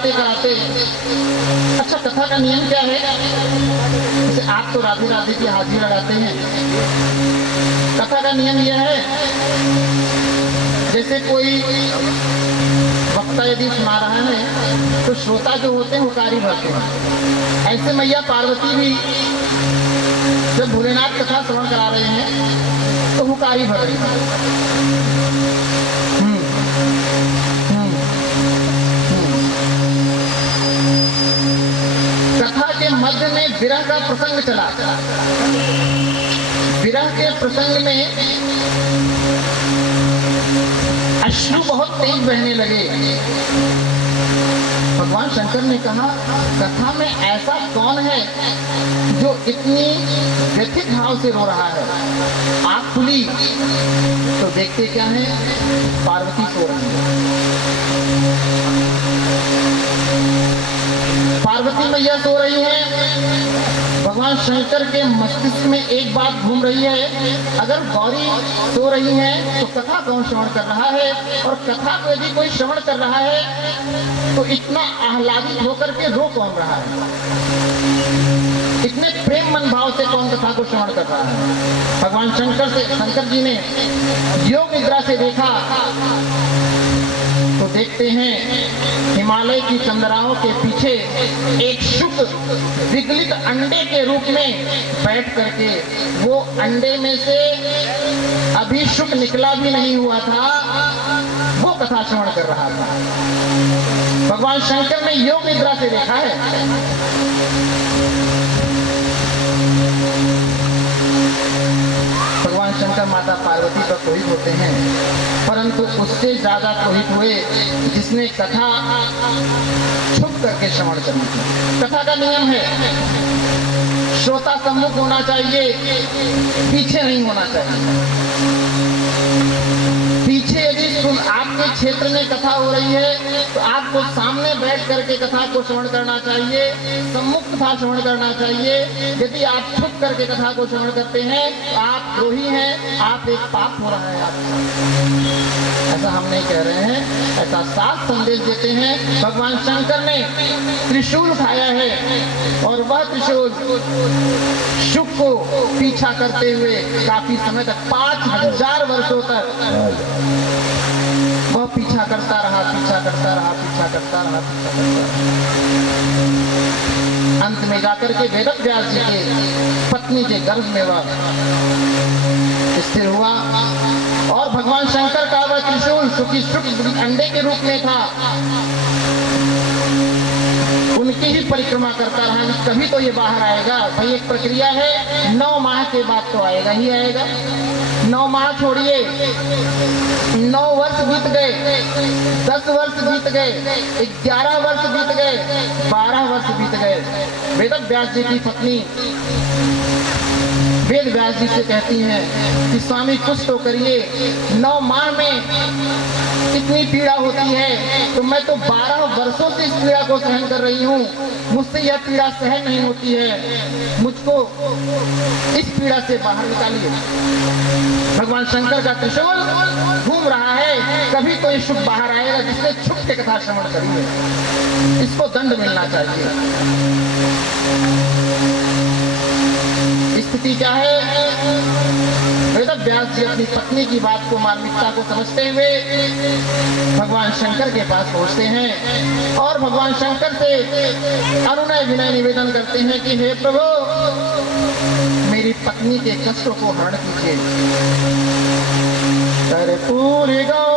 कराते कराते, अच्छा कथा का नियम क्या है? जैसे आप तो राधे राधे की हाजिरी लगाते हैं, कथा का नियम यह है, जैसे कोई वक्ता यदि सुना रहा है तो श्रोता जो होते हैं हुकारी भरते हैं। ऐसे मैया पार्वती भी जब भोलेनाथ कथा श्रवण करा रहे हैं तो हुकारी भर रही है। कथा के मध्य में विरह का प्रसंग चला। विरह के प्रसंग में अश्रु बहुत तेज बहने लगे। भगवान शंकर ने कहा, कथा में ऐसा कौन है जो इतनी व्यथित भाव से रो रहा है? आँख खुली तो देखते क्या है, पार्वती सो रही है। पार्वती मैया सो रही है। भगवान शंकर के मस्तिष्क में एक बात घूम रही है, अगर गौरी सो रही है तो कथा कौन श्रवण कर रहा है? और कथा को यदि कोई श्रवण कर रहा है तो इतना आह्लादित होकर के रो कौन रहा है? इतने प्रेम मन भाव से कौन कथा को श्रवण कर रहा है? भगवान शंकर जी ने योग निद्रा से देखा तो देखते हैं हिमालय की चंद्राओं के पीछे एक शुक विगलित अंडे के रूप में बैठ करके, वो अंडे में से अभी शुक निकला भी नहीं हुआ था, वो कथा श्रवण कर रहा था। भगवान शंकर ने योग निद्रा से देखा है। भगवान शंकर माता पार्वती पर क्रोधित होते हैं, परंतु उससे ज्यादा क्रोधित हुए जिसने कथा छुप करके श्रवण करनी थी। कथा का नियम है, श्रोता सम्मुख होना चाहिए, पीछे नहीं होना चाहिए। पीछे यदि आपके क्षेत्र में कथा हो रही है तो आपको सामने बैठ करके कथा को श्रवण करना चाहिए, सम्मुख कथा श्रवण करना चाहिए। यदि आप छुप करके कथा को श्रवण करते हैं तो आप द्रोही हैं, आप एक पाप हो रहा है आपका। ऐसा हम नहीं कह रहे हैं, ऐसा साफ संदेश देते हैं। भगवान शंकर ने त्रिशूल उठाया है और वह त्रिशूल शुक को पीछा करते हुए काफी समय तक 5000 वर्षों तक वह पीछा करता रहा, पीछा करता रहा, पीछा करता रहा, पीछा करता रहा। अंत में जाकर के वेदव्यास जी के पत्नी के गर्भ में वह स्थिर हुआ और भगवान शंकर का वह त्रिशूल शुक अंडे के रूप में था, उनकी ही परिक्रमा करता रहा। कभी तो ये बाहर आएगा। भाई एक प्रक्रिया है, 9 माह के बाद तो आएगा ही आएगा। 9 माह छोड़िए, 9 वर्ष बीत गए, 10 वर्ष बीत गए, 11 वर्ष बीत गए, 12 वर्ष बीत गए। वेदव्यास जी की पत्नी वेद व्यास जी से कहती हैं कि स्वामी कुछ तो करिए, 9 माह में इतनी पीड़ा होती है तो मैं तो 12 वर्षों से इस पीड़ा को सहन कर रही हूँ, मुझसे यह पीड़ा सहन नहीं होती है, मुझको इस पीड़ा से बाहर निकालिए। भगवान शंकर का त्रिशूल घूम रहा है, कभी तो ये शुभ बाहर आएगा जिसने छुप के कथा श्रवण करी है, इसको दंड मिलना चाहिए। स्थिति क्या है? वेदव्यास जी अपनी पत्नी की बात को मार्मिकता को समझते हुए भगवान शंकर के पास पहुंचते हैं और भगवान शंकर से अनुनय विनय निवेदन करते हैं कि हे प्रभु, मेरी पत्नी के कष्टों को हरण कीजिए। कर्पूरी गौरी